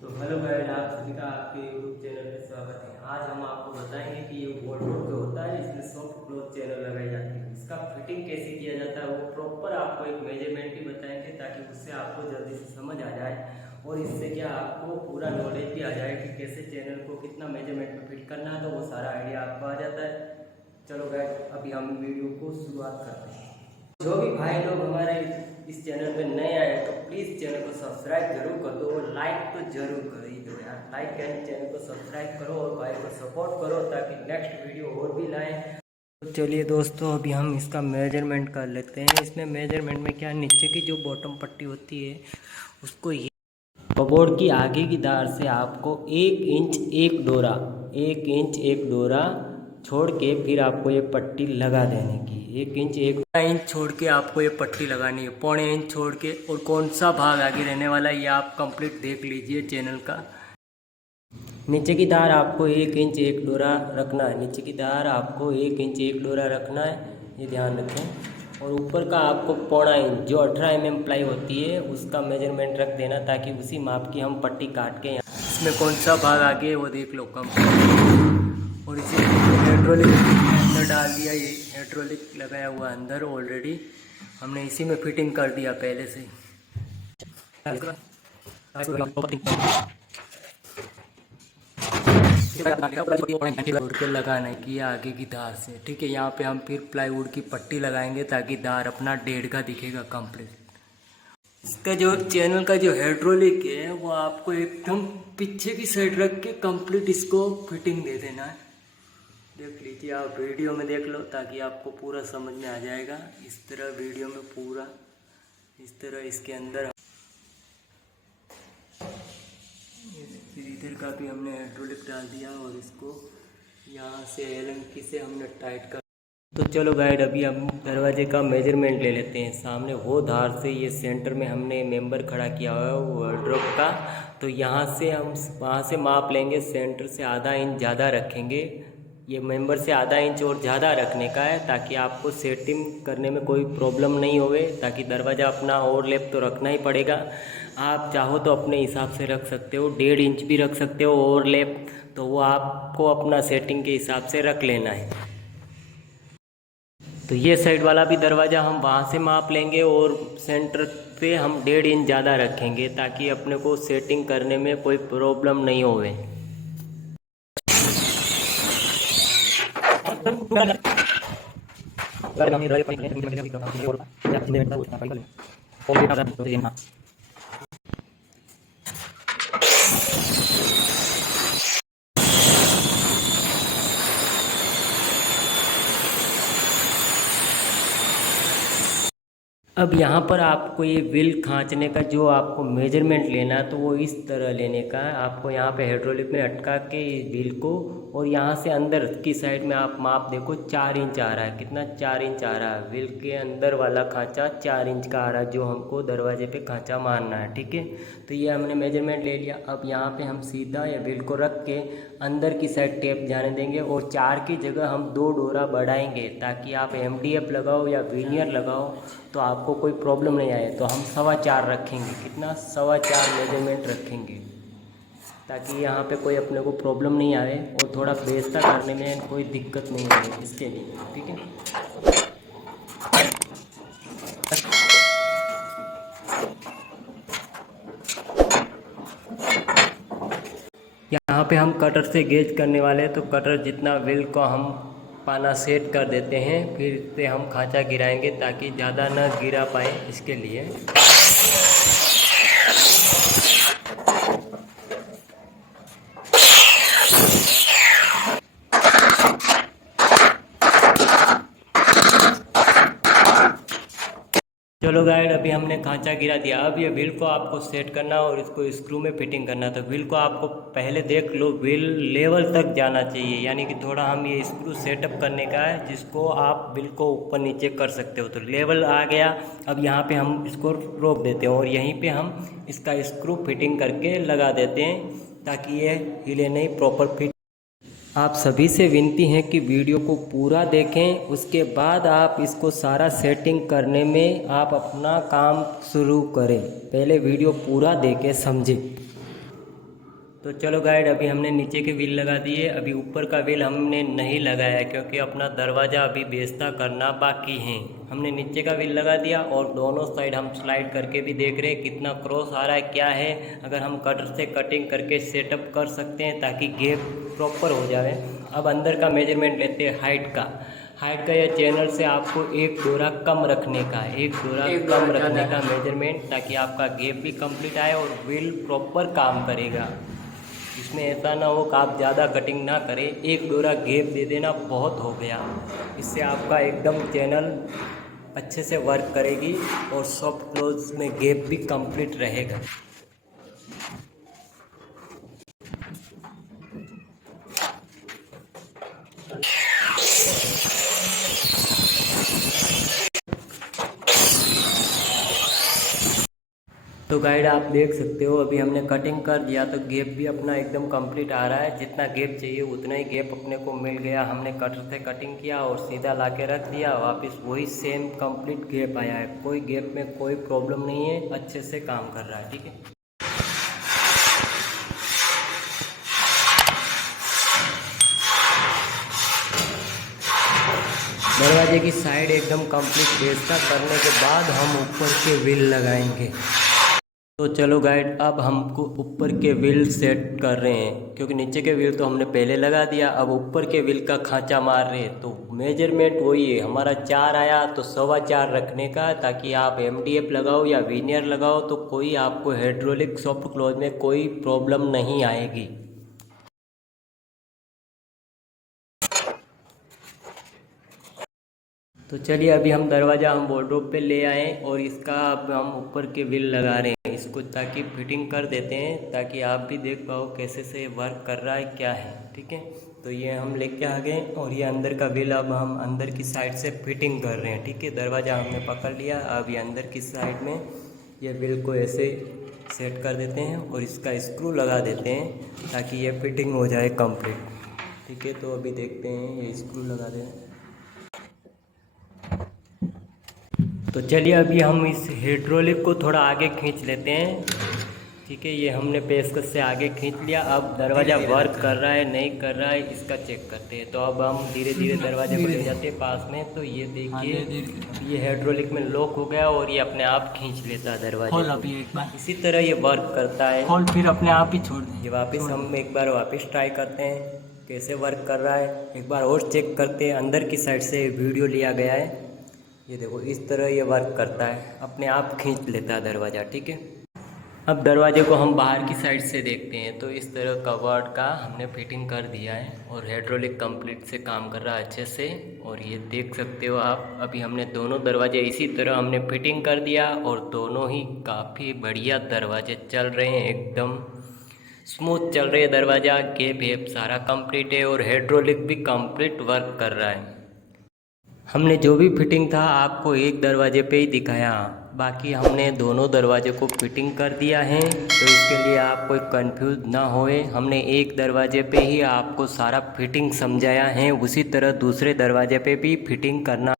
तो hello guys, आप सभी का आपके यूट्यूब चैनल में स्वागत है। आज हम आपको बताएंगे कि ये वॉर्डरोब जो होता है इसमें सॉफ्ट क्लोथ चैनल लगाई जाती है, इसका फिटिंग कैसे किया जाता है वो प्रॉपर आपको एक मेजरमेंट भी बताएंगे ताकि उससे आपको जल्दी से समझ आ जाए और इससे क्या आपको पूरा नॉलेज भी आ जाए कि कैसे चैनल को कितना मेजरमेंट में फिट करना है, तो वो सारा आइडिया आपको आ जाता है। चलो गाइस, अभी हम वीडियो को शुरुआत करते हैं। जो भी भाई लोग हमारे इस चैनल पे नए आए तो प्लीज़ चैनल को सब्सक्राइब जरूर कर दो और लाइक तो जरूर कर ही दो यार। लाइक एंड चैनल को सब्सक्राइब करो और भाई को सपोर्ट करो ताकि नेक्स्ट वीडियो और भी लाएं। तो चलिए दोस्तों, अभी हम इसका मेजरमेंट कर लेते हैं। इसमें मेजरमेंट में क्या, नीचे की जो बॉटम पट्टी होती है उसको ये कबोर्ड की आगे की दार से आपको 1 इंच 1 डोरा छोड़ के फिर आपको ये पट्टी लगा देने की। 1 इंच छोड़ के आपको ये पट्टी लगानी है, 1.25 इंच छोड़ के। और कौन सा भाग आगे रहने वाला है ये आप कंप्लीट देख लीजिए चैनल का। नीचे की धार आपको 1 इंच 1 डोरा रखना है, नीचे की धार आपको 1 इंच 1 डोरा रखना है, ये ध्यान रखें। और ऊपर का आपको 1.25 इंच जो 18 mm प्लाई होती है उसका मेजरमेंट रख देना ताकि उसी माप की हम पट्टी काट के इसमें कौन सा भाग आगे है वो देख लो कम। और इसे हाइड्रोलिक अंदर डाल दिया, ये हाइड्रोलिक लगाया हुआ अंदर ऑलरेडी हमने इसी में फिटिंग कर दिया पहले से। जोड़ के लगाना की आगे की धार से, ठीक है। यहाँ पे हम फिर प्लाईवुड की पट्टी लगाएंगे ताकि धार अपना 1.5 का दिखेगा कंप्लीट। इसका जो चैनल का जो हाइड्रोलिक है वो आपको एकदम पीछे की साइड रख के कंप्लीट इसको फिटिंग दे देना है। देख लीजिए, आप वीडियो में देख लो ताकि आपको पूरा समझ में आ जाएगा। इस तरह वीडियो में पूरा इस तरह इसके अंदर फिर इधर का भी हमने हाइड्रोलिक डाल दिया और इसको यहाँ से एलन की से हमने टाइट कर। तो चलो गाइड, अभी हम दरवाजे का मेजरमेंट ले लेते हैं। सामने वो धार से ये सेंटर में हमने मेंबर खड़ा किया हुआ है वार्डरोब का, तो यहाँ से हम वहाँ से माप लेंगे, सेंटर से आधा इंच ज़्यादा रखेंगे। ये मेंबर से आधा इंच और ज़्यादा रखने का है ताकि आपको सेटिंग करने में कोई प्रॉब्लम नहीं होवे, ताकि दरवाज़ा अपना ओवरलैप तो रखना ही पड़ेगा। आप चाहो तो अपने हिसाब से रख सकते हो, 1.5 इंच भी रख सकते हो ओवरलैप, तो वो आपको अपना सेटिंग के हिसाब से रख लेना है। तो ये साइड वाला भी दरवाज़ा हम वहाँ से माप लेंगे और सेंटर पे हम 1.5 इंच ज़्यादा रखेंगे ताकि अपने को सेटिंग करने में कोई प्रॉब्लम नहीं होवे। अब यहाँ पर आपको ये व्हील खींचने का जो आपको मेजरमेंट लेना है तो वो इस तरह लेने का है। आपको यहाँ पे हाइड्रोलिक में अटका के व्हील को, और यहाँ से अंदर की साइड में आप माप देखो 4 इंच आ रहा है। कितना? 4 इंच आ रहा है। व्हील के अंदर वाला खांचा 4 इंच का आ रहा है जो हमको दरवाजे पे खांचा मारना है, ठीक है। तो ये हमने मेजरमेंट ले लिया। अब यहाँ पे हम सीधा या व्हील को रख के अंदर की साइड टेप जाने देंगे और 4 की जगह हम 2 डोरा बढ़ाएंगे ताकि आप MDF लगाओ या वीनियर लगाओ तो आपको कोई प्रॉब्लम नहीं आए। तो हम 4.25 रखेंगे। कितना? 4.25 मेजरमेंट रखेंगे ताकि यहाँ पे कोई अपने को प्रॉब्लम नहीं आए और थोड़ा बेस्ता करने में कोई दिक्कत नहीं आए इसके लिए, ठीक है। यहाँ पे हम कटर से गेज करने वाले हैं, तो कटर जितना व्हील को हम पाना सेट कर देते हैं, फिर से हम खांचा गिराएंगे ताकि ज़्यादा ना गिरा पाए इसके लिए। चलो गाइड, अभी हमने खांचा गिरा दिया। अब ये व्हील को आपको सेट करना और इसको स्क्रू में फिटिंग करना। तो व्हील को आपको पहले देख लो, व्हील लेवल तक जाना चाहिए, यानी कि थोड़ा हम ये स्क्रू सेटअप करने का है जिसको आप व्हील को ऊपर नीचे कर सकते हो। तो लेवल आ गया। अब यहाँ पे हम इसको रोक देते हैं और यहीं पे हम इसका स्क्रू फिटिंग करके लगा देते हैं ताकि ये हिले नहीं, प्रॉपर फिट। आप सभी से विनती है कि वीडियो को पूरा देखें, उसके बाद आप इसको सारा सेटिंग करने में आप अपना काम शुरू करें। पहले वीडियो पूरा देखें, समझें। तो चलो गाइड, अभी हमने नीचे के व्हील लगा दिए। अभी ऊपर का व्हील हमने नहीं लगाया क्योंकि अपना दरवाज़ा अभी बेस्ता करना बाकी है। हमने नीचे का व्हील लगा दिया और दोनों साइड हम स्लाइड करके भी देख रहे हैं कितना क्रॉस आ रहा है, क्या है। अगर हम कटर से कटिंग करके सेटअप कर सकते हैं ताकि गैप प्रॉपर हो जाए। अब अंदर का मेजरमेंट लेते हैं हाइट का। या चैनल से आपको एक डोरा कम रखने का, कम रखने का मेजरमेंट, ताकि आपका गैप भी कंप्लीट आए और व्हील प्रॉपर काम करेगा। इसमें ऐसा ना हो कि आप ज़्यादा कटिंग ना करें, एक डोरा गैप दे देना बहुत हो गया। इससे आपका एकदम चैनल अच्छे से वर्क करेगी और सॉफ्ट क्लोज में गैप भी कंप्लीट रहेगा। तो गाइड आप देख सकते हो, अभी हमने कटिंग कर दिया तो गैप भी अपना एकदम कंप्लीट आ रहा है। जितना गैप चाहिए उतना ही गैप अपने को मिल गया। हमने कटर से कटिंग किया और सीधा ला के रख दिया, वापस वही सेम कंप्लीट गैप आया है। कोई गैप में कोई प्रॉब्लम नहीं है, अच्छे से काम कर रहा है। ठीक है, दरवाजे की साइड एकदम कंप्लीट बेस्ता करने के बाद हम ऊपर के व्हील लगाएंगे। तो चलो गाइड, अब हमको ऊपर के व्हील सेट कर रहे हैं क्योंकि नीचे के व्हील तो हमने पहले लगा दिया। अब ऊपर के व्हील का खांचा मार रहे हैं। तो मेजरमेंट वही है, हमारा 4 आया तो 4.25 रखने का, ताकि आप MDF लगाओ या वीनियर लगाओ तो कोई आपको हाइड्रोलिक सॉफ्ट क्लोज में कोई प्रॉब्लम नहीं आएगी। तो चलिए, अभी हम दरवाज़ा वार्डरोब पे ले आए और इसका अब हम ऊपर के व्हील लगा रहे हैं इसको, ताकि फिटिंग कर देते हैं, ताकि आप भी देख पाओ कैसे से वर्क कर रहा है, क्या है। ठीक है, तो ये हम लेके आ गए और ये अंदर का व्हील अब हम अंदर की साइड से फिटिंग कर रहे हैं। ठीक है, दरवाज़ा हमने पकड़ लिया। अब ये अंदर की साइड में ये व्हील को ऐसे सेट कर देते हैं और इसका स्क्रू लगा देते हैं ताकि ये फिटिंग हो जाए कंप्लीट। ठीक है, तो अभी देखते हैं, ये स्क्रू लगा दें। तो चलिए, अभी हम इस हाइड्रोलिक को थोड़ा आगे खींच लेते हैं। ठीक है, ये हमने पेचकस से आगे खींच लिया। अब दरवाज़ा वर्क कर रहा है नहीं कर रहा है इसका चेक करते हैं। तो अब हम धीरे धीरे दरवाजे पर ले जाते हैं पास में। तो ये देखिए, ये हाइड्रोलिक में लॉक हो गया और ये अपने आप खींच लेता है दरवाजे। एक बार इसी तरह ये वर्क करता है, खोल फिर अपने आप ही छोड़ दें। ये वापस हम एक बार वापस ट्राई करते हैं कैसे वर्क कर रहा है। एक बार और चेक करते हैं। अंदर की साइड से वीडियो लिया गया है, ये देखो इस तरह ये वर्क करता है, अपने आप खींच लेता है दरवाज़ा। ठीक है, अब दरवाजे को हम बाहर की साइड से देखते हैं। तो इस तरह कवर्ड का हमने फिटिंग कर दिया है और हाइड्रोलिक कंप्लीट से काम कर रहा है अच्छे से। और ये देख सकते हो आप, अभी हमने दोनों दरवाजे इसी तरह हमने फिटिंग कर दिया और दोनों ही काफ़ी बढ़िया दरवाजे चल रहे हैं, एकदम स्मूथ चल रहे हैं दरवाज़ा। गैप सारा कंप्लीट है और हाइड्रोलिक भी कंप्लीट वर्क कर रहा है। हमने जो भी फिटिंग था आपको एक दरवाजे पे ही दिखाया, बाकी हमने दोनों दरवाजे को फिटिंग कर दिया है। तो इसके लिए आप कोई कंफ्यूज ना होए, हमने एक दरवाजे पे ही आपको सारा फिटिंग समझाया है, उसी तरह दूसरे दरवाजे पे भी फिटिंग करना